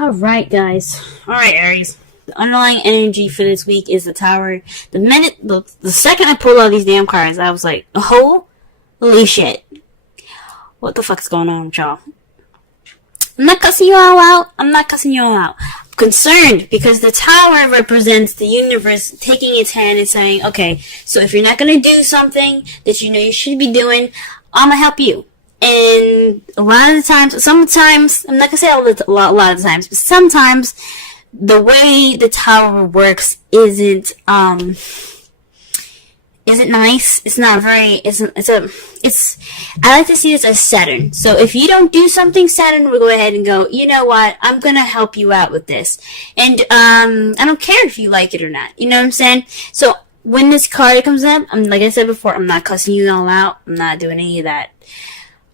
Alright, guys. Alright, Aries. The underlying energy for this week is the Tower. The second I pulled all these damn cards, I was like, holy shit. What the fuck's going on with y'all? I'm not cussing you all out. I'm concerned because the Tower represents the universe taking its hand and saying, okay, so if you're not going to do something that you know you should be doing, I'm going to help you. And a lot of the times, sometimes, I'm not going to say a lot of the times, but sometimes the way the Tower works isn't nice. It's not very, I like to see this as Saturn. So if you don't do something, Saturn will go ahead and go, you know what, I'm gonna help you out with this. And, I don't care if you like it or not. You know what I'm saying? So when this card comes up, like I said before, I'm not cussing you all out. I'm not doing any of that.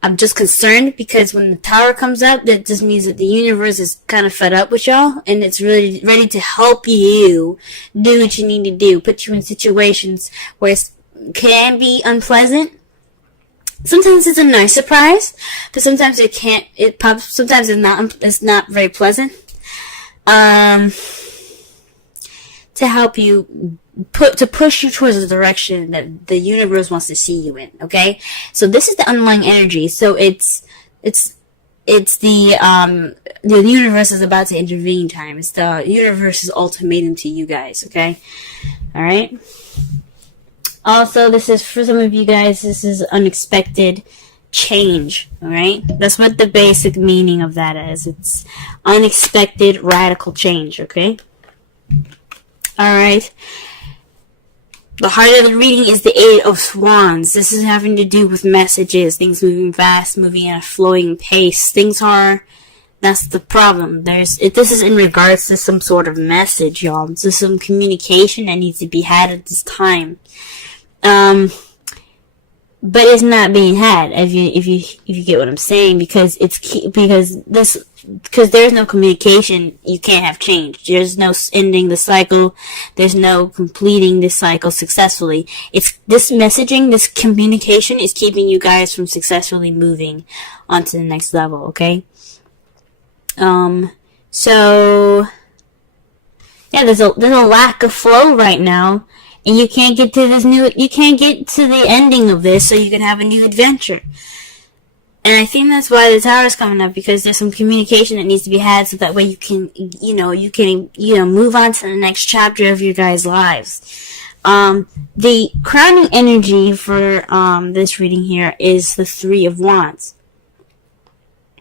I'm just concerned because when the Tower comes up, that just means that the universe is kind of fed up with y'all and it's really ready to help you do what you need to do, put you in situations where it can be unpleasant. Sometimes it's a nice surprise, but sometimes sometimes it's not very pleasant. To help you to push you towards the direction that the universe wants to see you in, okay? So this is the underlying energy. So it's the universe is about to intervene time. It's the universe's ultimatum to you guys, okay? Alright? Also, this is, for some of you guys, this is unexpected change, alright? That's what the basic meaning of that is. It's unexpected radical change, okay? Alright? The heart of the reading is the Eight of Wands. This is having to do with messages, things moving fast, moving at a flowing pace. That's the problem. This is in regards to some sort of message, y'all. This is some communication that needs to be had at this time. But it's not being had, if you get what I'm saying, because there's no communication, you can't have change. There's no ending the cycle. There's no completing this cycle successfully. It's this messaging, this communication is keeping you guys from successfully moving on to the next level, okay? So yeah, there's a lack of flow right now, and you can't get to the ending of this so you can have a new adventure. And I think that's why the Tower is coming up, because there's some communication that needs to be had so that way you can move on to the next chapter of your guys' lives. The crowning energy for, this reading here is the Three of Wands.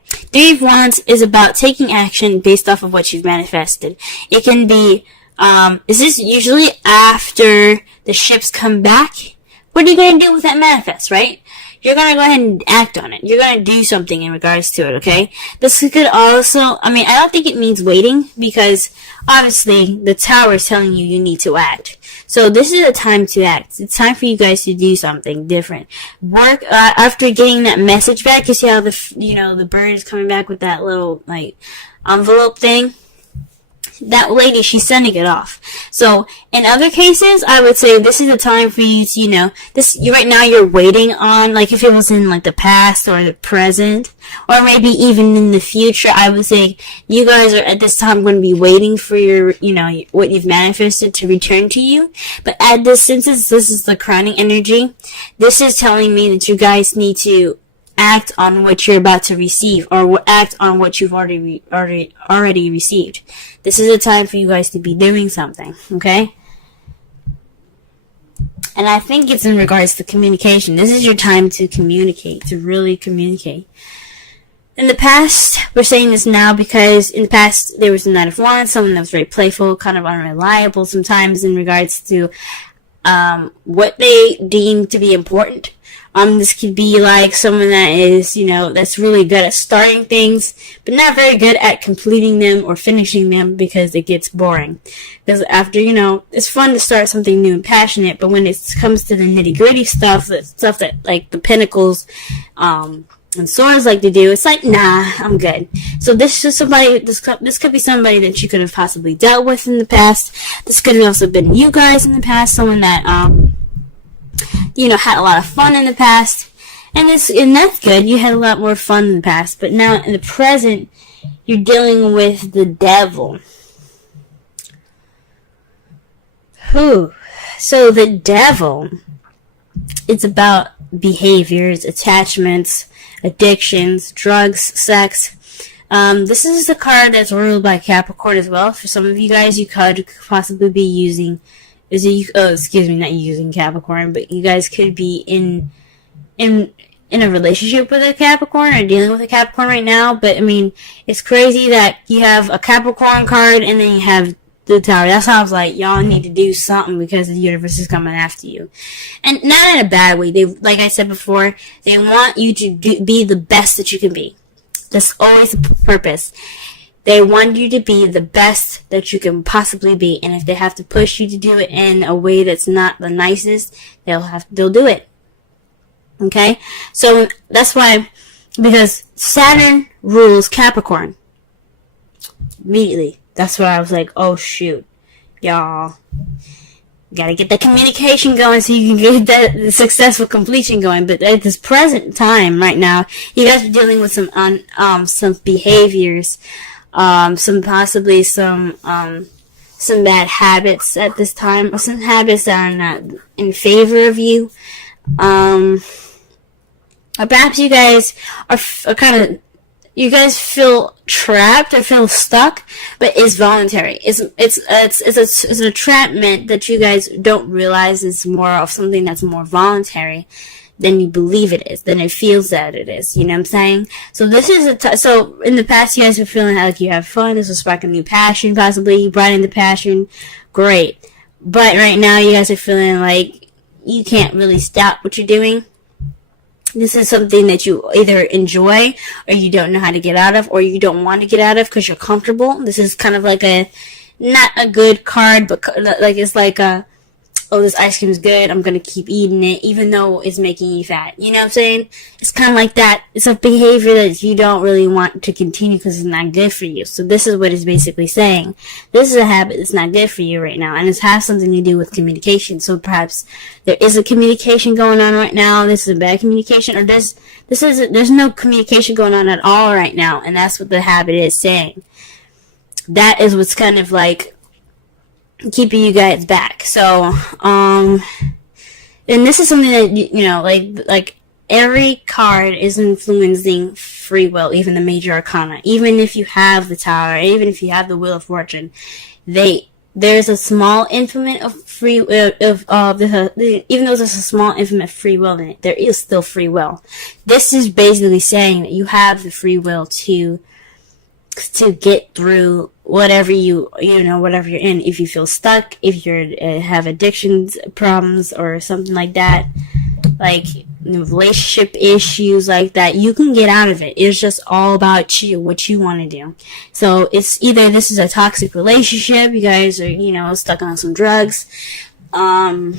Three of Wands is about taking action based off of what you've manifested. It can be, is this usually after the ships come back? What are you going to do with that manifest, right? You're going to go ahead and act on it. You're going to do something in regards to it, okay? This could also, I don't think it means waiting, because obviously the Tower is telling you need to act. So this is a time to act. It's time for you guys to do something different. Work, after getting that message back, you see how the bird is coming back with that little, envelope thing? That lady, she's sending it off. So, in other cases, I would say this is a time for you to, right now you're waiting on, if it was in, the past or the present, or maybe even in the future, I would say you guys are at this time going to be waiting for your, what you've manifested to return to you. But since this is the crowning energy, this is telling me that you guys need to act on what you're about to receive, or act on what you've already received. This is a time for you guys to be doing something, okay? And I think it's in regards to communication. This is your time to communicate, to really communicate. In the past, we're saying this now because in the past there was a Knight of Wands, someone that was very playful, kind of unreliable sometimes in regards to what they deem to be important. This could be someone that is, that's really good at starting things, but not very good at completing them or finishing them because it gets boring. Because after, it's fun to start something new and passionate, but when it comes to the nitty-gritty stuff that the Pentacles, and Swords like to do, it's nah, I'm good. So this is somebody, this could be somebody that you could have possibly dealt with in the past. This could have also been you guys in the past, someone that, had a lot of fun in the past, and that's good. You had a lot more fun in the past, but now in the present, you're dealing with the devil. Whew. So the devil, it's about behaviors, attachments, addictions, drugs, sex. This is a card that's ruled by Capricorn as well. For some of you guys, you could possibly be using, not using Capricorn, but you guys could be in a relationship with a Capricorn or dealing with a Capricorn right now. But I mean, it's crazy that you have a Capricorn card and then you have the Tower. That's how I was like, y'all need to do something because the universe is coming after you. And not in a bad way. They, like I said before, they want you to be the best that you can be. That's always the purpose. They want you to be the best that you can possibly be. And if they have to push you to do it in a way that's not the nicest, they'll do it. Okay? So that's why, because Saturn rules Capricorn. Immediately. That's why I was like, oh shoot. Y'all gotta get the communication going so you can get that successful completion going. But at this present time right now, you guys are dealing with some behaviors, some bad habits at this time, or some habits that are not in favor of you. Or perhaps you guys are kind of, you guys feel trapped or feel stuck, but it's voluntary. It's an entrapment that you guys don't realize is more of something that's more voluntary than you believe it is, than it feels that it is. You know what I'm saying? So this is so in the past you guys were feeling like you have fun. This will spark a new passion, possibly. You brought in the passion. Great. But right now you guys are feeling like you can't really stop what you're doing. This is something that you either enjoy or you don't know how to get out of, or you don't want to get out of because you're comfortable. This is kind of like not a good card, but like it's like oh, this ice cream is good, I'm going to keep eating it, even though it's making you fat. You know what I'm saying? It's kind of like that. It's a behavior that you don't really want to continue because it's not good for you. So this is what it's basically saying. This is a habit that's not good for you right now, and it has something to do with communication. So perhaps there is a communication going on right now. This is a bad communication, or there's no communication going on at all right now, and that's what the habit is saying. That is what's kind of like keeping you guys back. So, and this is something that, you know, like every card is influencing free will, even the major arcana. Even if you have the Tower, even if you have the Wheel of Fortune, there's a small influence of free will, even though there's a small influence of free will in it, there is still free will. This is basically saying that you have the free will to get through whatever whatever you're in. If you feel stuck, if you have addictions problems or something like that, like relationship issues like that, you can get out of it. It's just all about you, what you want to do. So it's either this is a toxic relationship, you guys are, stuck on some drugs, or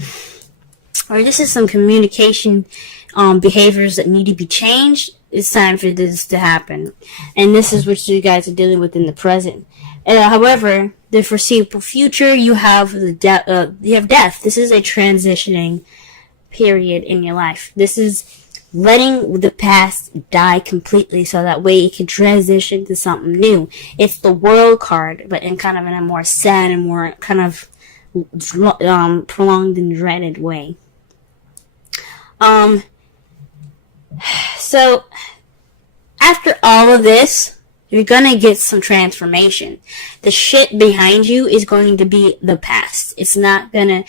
this is some communication behaviors that need to be changed. It's time for this to happen. And this is what you guys are dealing with in the present. However, the foreseeable future, you have death. This is a transitioning period in your life. This is letting the past die completely so that way it can transition to something new. It's the World card, but in kind of in a more sad and more kind of prolonged and dreaded way. So, after all of this, you're gonna get some transformation. The shit behind you is going to be the past. It's not gonna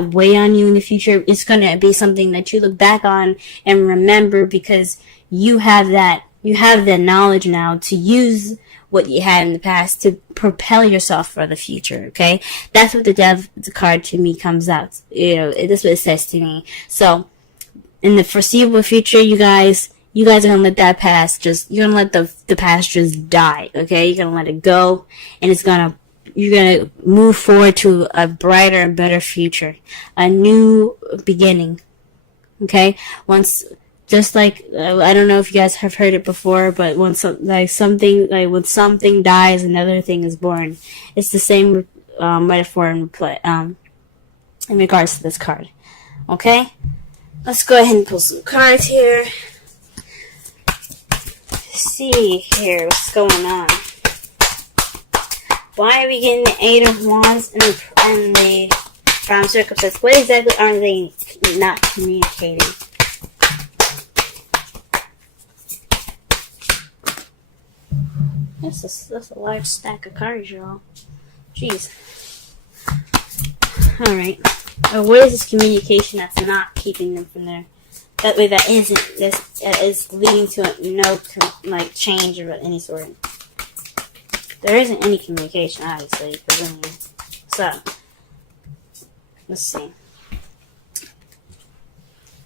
weigh on you in the future. It's gonna be something that you look back on and remember because you have that knowledge now to use what you had in the past to propel yourself for the future, okay? That's what the card to me comes out. That's what it says to me. So, in the foreseeable future, you guys are gonna let that past you're gonna let the past just die, okay? You're gonna let it go, and you're gonna move forward to a brighter and better future, a new beginning, okay? Just like, I don't know if you guys have heard it before, but when something dies, another thing is born. It's the same metaphor in regards to this card, okay? Let's go ahead and pull some cards here. see here what's going on. Why are we getting the Eight of Wands and the Prime Circumstance? What exactly are they not communicating? That's a large stack of cards, y'all. Jeez. Alright. What is this communication that's not keeping them from there? That way that is leading to no change of any sort. There isn't any communication, obviously. So, let's see.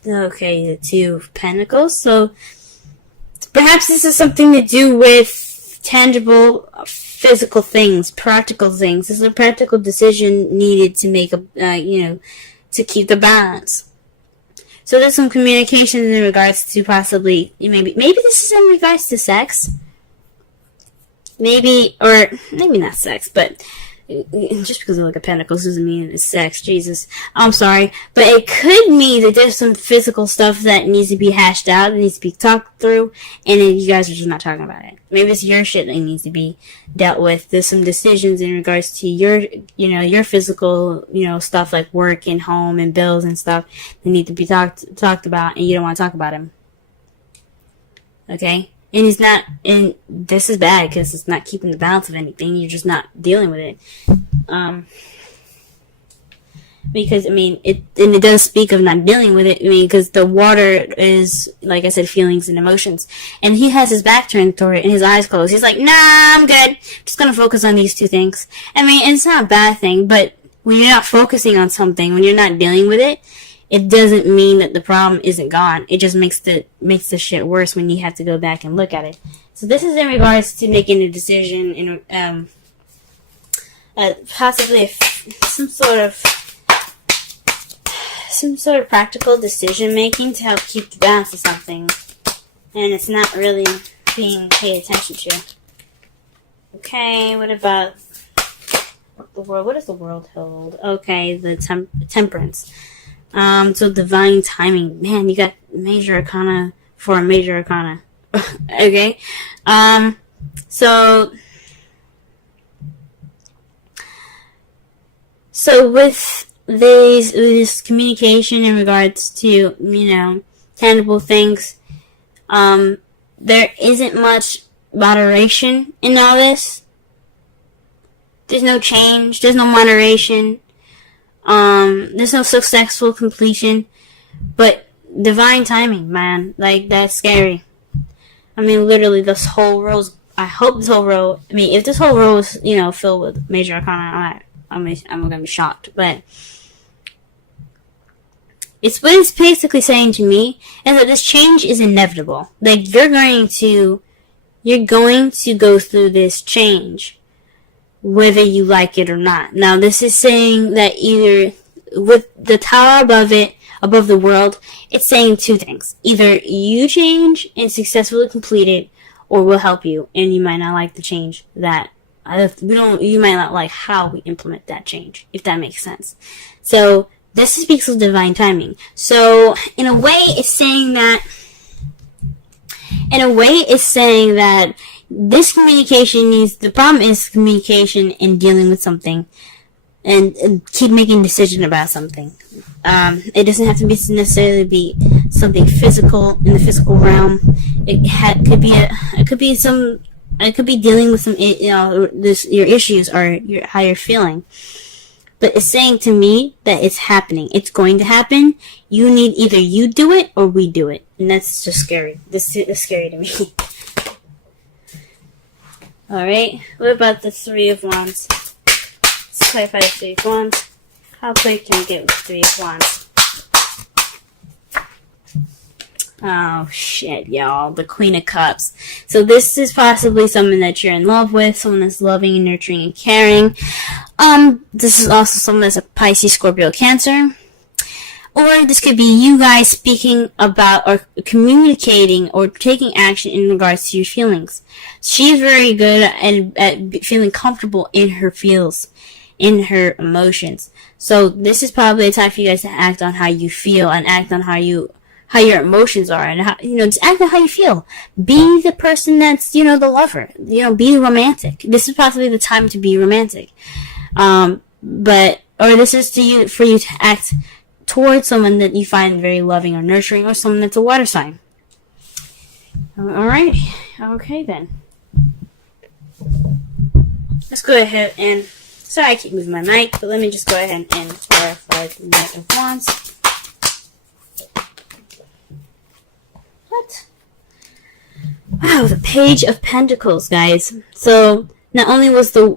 Okay, the Two of Pentacles. So, perhaps this is something to do with tangible, physical things, practical things. This is a practical decision needed to make to keep the balance. So there's some communication in regards to possibly, maybe this is in regards to sex. Maybe not sex, but just because I look at pentacles doesn't mean it's sex. Jesus, I'm sorry, but it could mean that there's some physical stuff that needs to be hashed out, that needs to be talked through, and then you guys are just not talking about it. Maybe it's your shit that needs to be dealt with. There's some decisions in regards to your physical, stuff like work and home and bills and stuff that need to be talked about, and you don't want to talk about them. Okay? And this is bad because it's not keeping the balance of anything. You're just not dealing with it. Because, it does speak of not dealing with it. Because the water is, like I said, feelings and emotions. And he has his back turned toward it and his eyes closed. He's like, nah, I'm good. Just gonna focus on these two things. It's not a bad thing, but when you're not focusing on something, when you're not dealing with it, it doesn't mean that the problem isn't gone. It just makes the shit worse when you have to go back and look at it. So this is in regards to making a decision in possibly some sort of practical decision making to help keep the balance of something, and it's not really being paid attention to. Okay, what about the world? What does the world hold? Okay, the Temperance. So divine timing. Man, you got major arcana for a major arcana. Okay. So with this communication in regards to, tangible things, there isn't much moderation in all this. There's no change. There's no moderation. There's no successful completion, but divine timing, man, that's scary. Literally, this whole row, I hope this whole row, if this whole row is, filled with major arcana, I'm gonna be shocked, but what it's basically saying to me is that this change is inevitable. You're going to go through this change, whether you like it or not. Now, this is saying that either with the tower above the world, it's saying two things. Either you change and successfully complete it, or we'll help you, and you might not like the change that you might not like how we implement that change, if that makes sense. So this speaks of divine timing. So in a way, it's saying that this communication the problem is communication and dealing with something and keep making decisions about something. It doesn't have to necessarily be something physical in the physical realm. It could be dealing with some, your issues or how you're feeling. But it's saying to me that it's happening. It's going to happen. Either you do it or we do it. And that's just scary. That's scary to me. Alright, what about the Three of Wands? Let's clarify the Three of Wands. How quick can we get with the Three of Wands? Oh, shit, y'all. The Queen of Cups. So this is possibly someone that you're in love with, someone that's loving and nurturing and caring. This is also someone that's a Pisces, Scorpio, Cancer. Or this could be you guys speaking about or communicating or taking action in regards to your feelings. She's very good at feeling comfortable in her feels, in her emotions. So this is probably a time for you guys to act on how you feel and act on how how your emotions are, and how, just act out how you feel. Be the person that's, the lover. Be romantic. This is possibly the time to be romantic. Or this is for you to act towards someone that you find very loving or nurturing, or someone that's a water sign. Alrighty. Okay then. Let's go ahead and, sorry I keep moving my mic, but let me just go ahead and clarify the Knight of Wands. What? Wow, the Page of Pentacles, guys. So, not only was the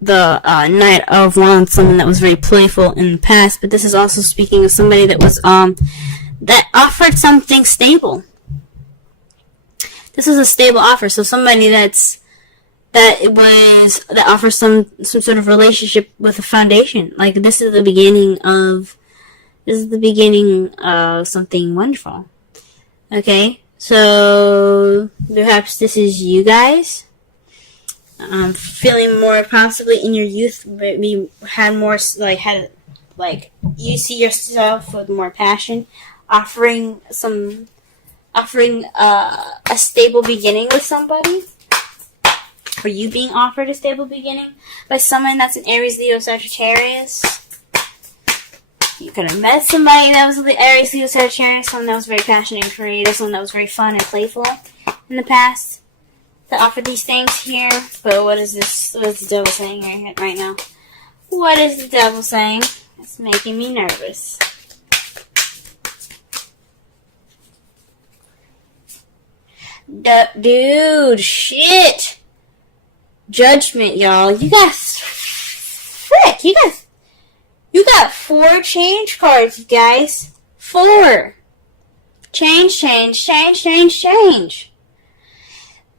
Knight of Wands someone that was very playful in the past, but this is also speaking of somebody that was, that offered something stable. This is a stable offer, so somebody that offers some sort of relationship with a foundation. Like, this is the beginning of something wonderful. Okay, so perhaps this is you guys. Feeling more possibly in your youth, maybe you see yourself with more passion, offering a stable beginning with somebody. For you being offered a stable beginning by someone that's an Aries, Leo, Sagittarius. You could have met somebody that was the Aries, Leo, Sagittarius, someone that was very passionate and creative, someone that was very fun and playful in the past, that offered these things here. But what is this? What is the devil saying right now? What is the devil saying? It's making me nervous. Dude, shit. Judgment, y'all. You got 4 change cards, you guys. 4. Change.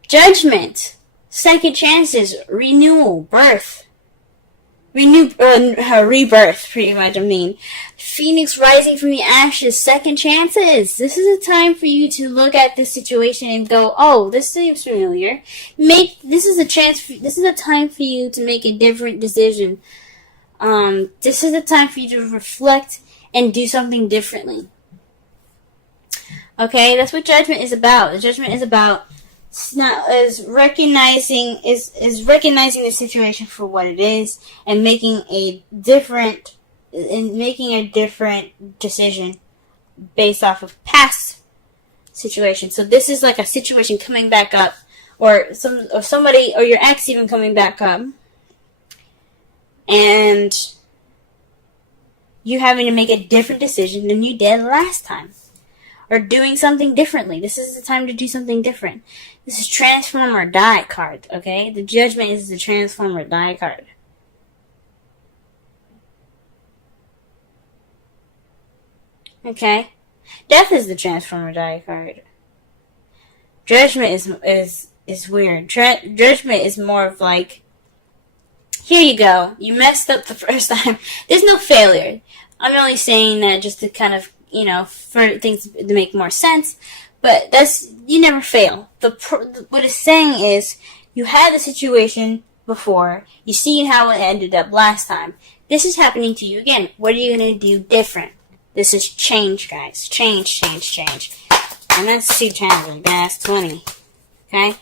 Judgment. Second chances. Renewal. Birth. Rebirth, pretty much, Phoenix rising from the ashes. Second chances. This is a time for you to look at this situation and go, oh, this seems familiar. This is a time for you to make a different decision. This is a time for you to reflect and do something differently. Okay, that's what judgment is about. The judgment is about recognizing the situation for what it is and making a different decision based off of past situations. So this is like a situation coming back up, or somebody or your ex even coming back up, and you having to make a different decision than you did last time. Or doing something differently. This is the time to do something different. This is transform or die card, okay? The judgment is the transform or die card. Okay? Death is the transform or die card. Judgment is weird. Judgment is more of like, here you go. You messed up the first time. There's no failure. I'm only saying that just to kind of, for things to make more sense. But you never fail. What it's saying is, you had the situation before. You seen how it ended up last time. This is happening to you again. What are you going to do different? This is change, guys. Change. And that's 2 times. That's 20. Okay?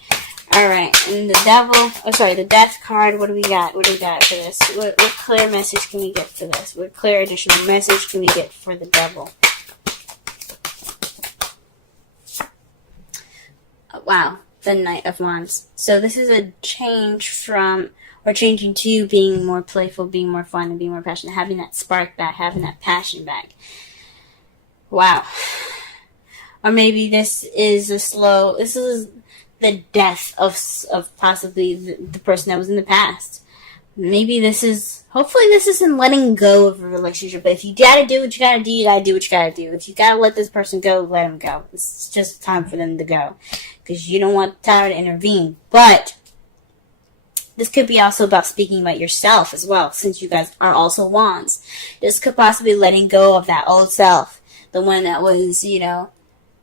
Alright. And the death card. What do we got? What do we got for this? What clear message can we get for this? What clear additional message can we get for the devil? Wow, the Knight of Wands. So this is a change from, or changing to being more playful, being more fun, and being more passionate, having that spark back, having that passion back. Wow. Or maybe this is the death of possibly the person that was in the past. Maybe hopefully this isn't letting go of a relationship, but if you gotta do what you gotta do, you gotta do what you gotta do. If you gotta let this person go, let them go. It's just time for them to go. Because you don't want the tower to intervene. But this could be also about speaking about yourself as well, since you guys are also wands. This could possibly letting go of that old self. The one that was,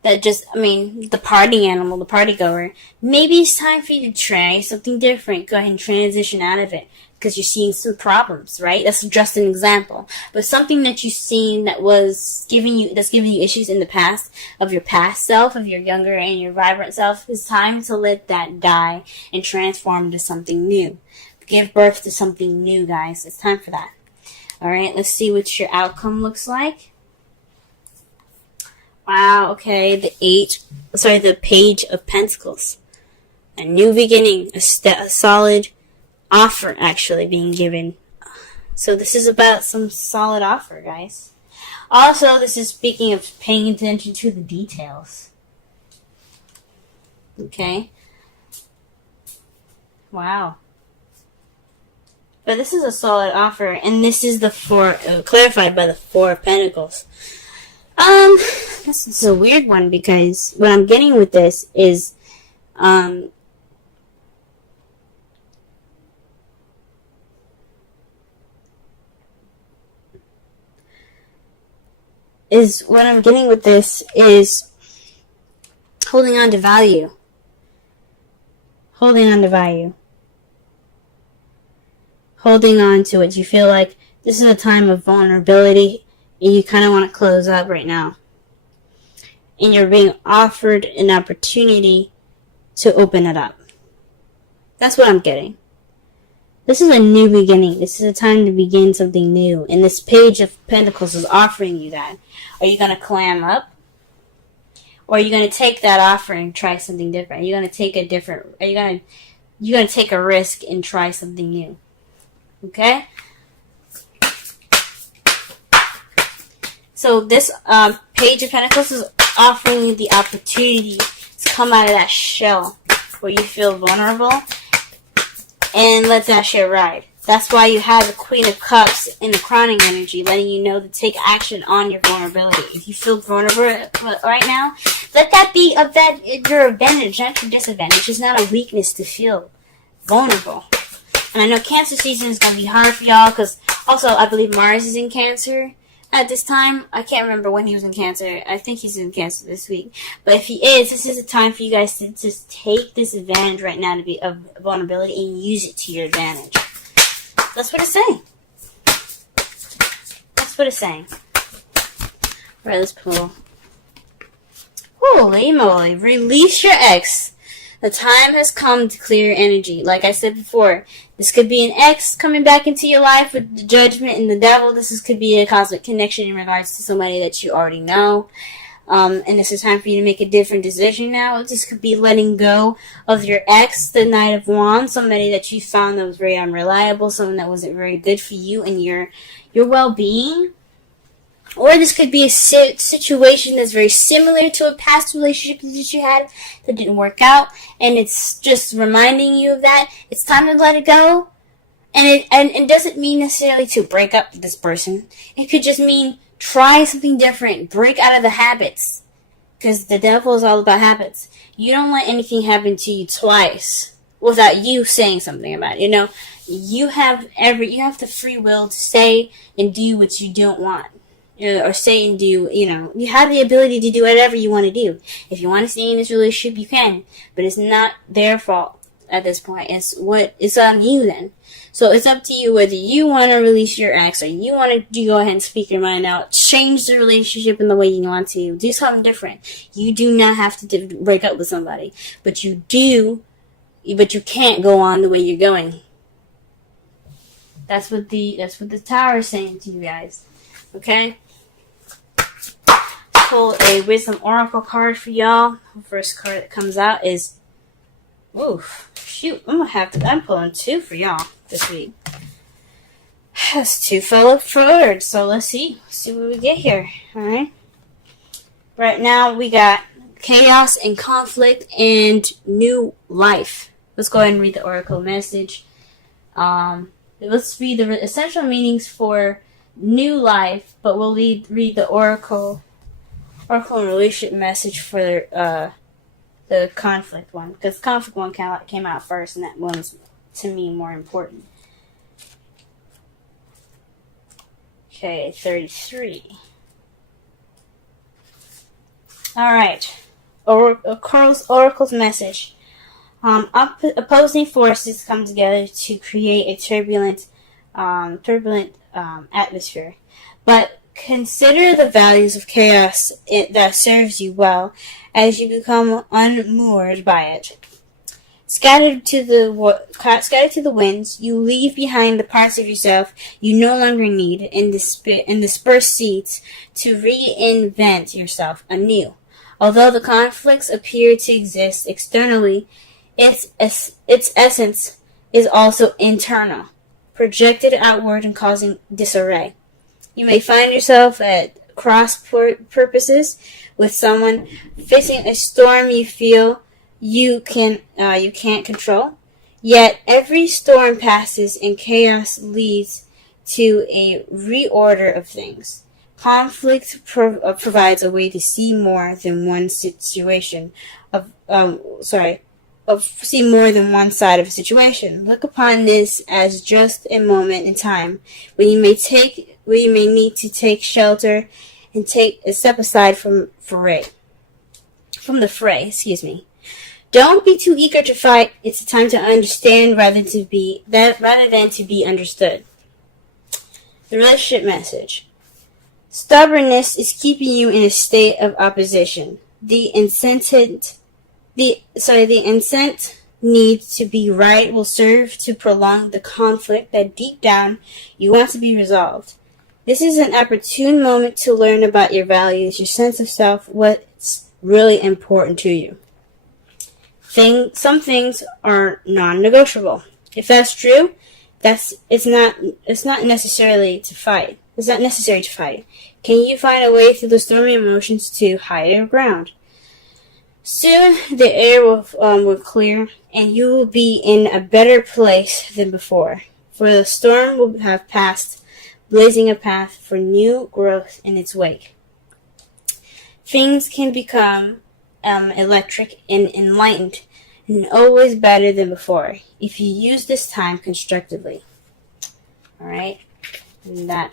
that just, I mean, the party animal, the party goer, maybe it's time for you to try something different. Go ahead and transition out of it because you're seeing some problems, right? That's just an example. But something that you've seen that's giving you issues in the past, of your past self, of your younger and your vibrant self, it's time to let that die and transform into something new. Give birth to something new, guys. It's time for that. All right, let's see what your outcome looks like. Wow, okay, the Page of Pentacles. A new beginning, a solid offer actually being given. So this is about some solid offer, guys. Also, this is speaking of paying attention to the details. Okay. Wow. But this is a solid offer, and this is the clarified by the Four of Pentacles. This is a weird one because what I'm getting with this is, holding on to value. Holding on to value. Holding on to it. You feel like this is a time of vulnerability and you kind of want to close up right now. And you're being offered an opportunity to open it up. That's what I'm getting. This is a new beginning. This is a time to begin something new. And this Page of Pentacles is offering you that. Are you going to clam up? Or are you going to take that offer and try something different? Are you going to take you're going to take a risk and try something new? Okay? So this Page of Pentacles is offering you the opportunity to come out of that shell where you feel vulnerable and let that shit ride. That's why you have the Queen of Cups in the crowning energy, letting you know to take action on your vulnerability. If you feel vulnerable right now, let that be your advantage, not your disadvantage. It's not a weakness to feel vulnerable. And I know Cancer season is going to be hard for y'all because also I believe Mars is in Cancer at this time. I can't remember when he was in Cancer. I think he's in Cancer this week. But if he is, this is a time for you guys to just take this advantage right now to be of vulnerability and use it to your advantage. That's what it's saying. That's what it's saying. Alright, let's pull. Holy moly. Release your ex. The time has come to clear energy. Like I said before, this could be an ex coming back into your life with the Judgment and the Devil. Could be a cosmic connection in regards to somebody that you already know. And this is time for you to make a different decision now. This could be letting go of your ex, the Knight of Wands, somebody that you found that was very unreliable, someone that wasn't very good for you and your well-being. Or this could be a situation that's very similar to a past relationship that you had that didn't work out, and it's just reminding you of that. It's time to let it go. And it doesn't mean necessarily to break up with this person. It could just mean try something different. Break out of the habits. Because the Devil is all about habits. You don't let anything happen to you twice without you saying something about it. You know, you have the free will to say and do what you don't want. Or say and do, you have the ability to do whatever you want to do. If you want to stay in this relationship, you can. But it's not their fault at this point. It's on you then. So it's up to you whether you want to release your ex or you want to go ahead and speak your mind out. Change the relationship in the way you want to. Do something different. You do not have to break up with somebody. But you can't go on the way you're going. That's what the Tower is saying to you guys. Okay? Pull a Wisdom Oracle card for y'all. The first card that comes out is, I'm pulling two for y'all this week. That's two fellow forwards, so let's see what we get here. Alright. Right now we got chaos and conflict and new life. Let's go ahead and read the Oracle message. Let's read the essential meanings for new life, but we'll read the Oracle and relationship message for the conflict one, because the conflict one came out first, and that one's to me more important. Okay, 33. Alright. Oracle's message. Opposing forces come together to create a turbulent atmosphere. But consider the values of chaos that serves you well as you become unmoored by it. Scattered to the winds, you leave behind the parts of yourself you no longer need and disperse seeds to reinvent yourself anew. Although the conflicts appear to exist externally, its essence is also internal, projected outward and causing disarray. You may find yourself at cross purposes with someone facing a storm you feel you can't control. Yet every storm passes and chaos leads to a reorder of things. Conflict provides a way to see more than one situation see more than one side of a situation. Look upon this as just a moment in time when you may need to take shelter and take a step aside from the fray. Excuse me. Don't be too eager to fight. It's a time to understand rather than to be understood. The relationship message. Stubbornness is keeping you in a state of opposition. The incent need to be right will serve to prolong the conflict that deep down you want to be resolved. This is an opportune moment to learn about your values, your sense of self, what's really important to you. Some things are non-negotiable. If that's true, it's not necessary to fight. Can you find a way through the stormy emotions to higher ground? Soon the air will clear, and you will be in a better place than before. For the storm will have passed, blazing a path for new growth in its wake. Things can become electric and enlightened, and always better than before, if you use this time constructively. Alright, now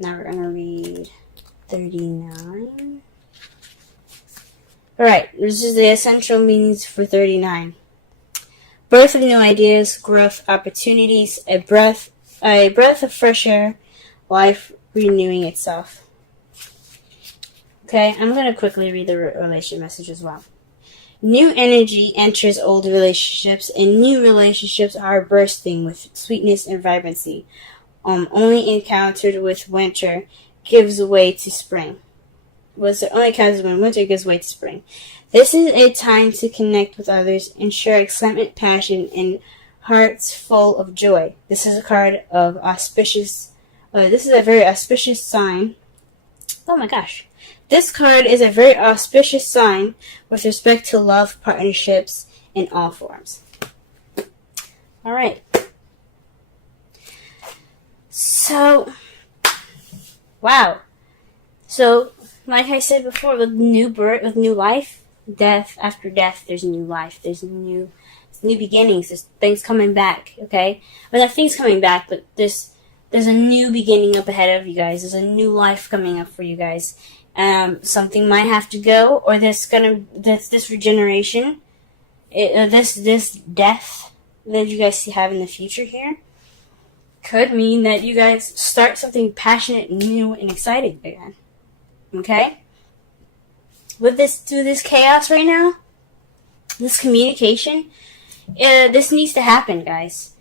we're going to read 39. Alright, this is the essential meanings for 39. Birth of new ideas, growth opportunities, a breath of fresh air, life renewing itself. Okay, I'm going to quickly read the relationship message as well. New energy enters old relationships, and new relationships are bursting with sweetness and vibrancy. Only encountered with winter gives way to spring. Only encountered when winter gives way to spring. This is a time to connect with others and share excitement, passion, and hearts full of joy. This is a card of auspicious. This is a very auspicious sign. Oh my gosh. This card is a very auspicious sign with respect to love partnerships in all forms. Alright. So, wow. So, like I said before, with new birth, with new life, death after death, there's new life. There's new beginnings. There's things coming back, okay? Well, not things coming back, but there's a new beginning up ahead of you guys. There's a new life coming up for you guys. Something might have to go, or this regeneration, this death that you guys have in the future here could mean that you guys start something passionate, new, and exciting again. Okay? Through this chaos right now, this communication, this needs to happen, guys.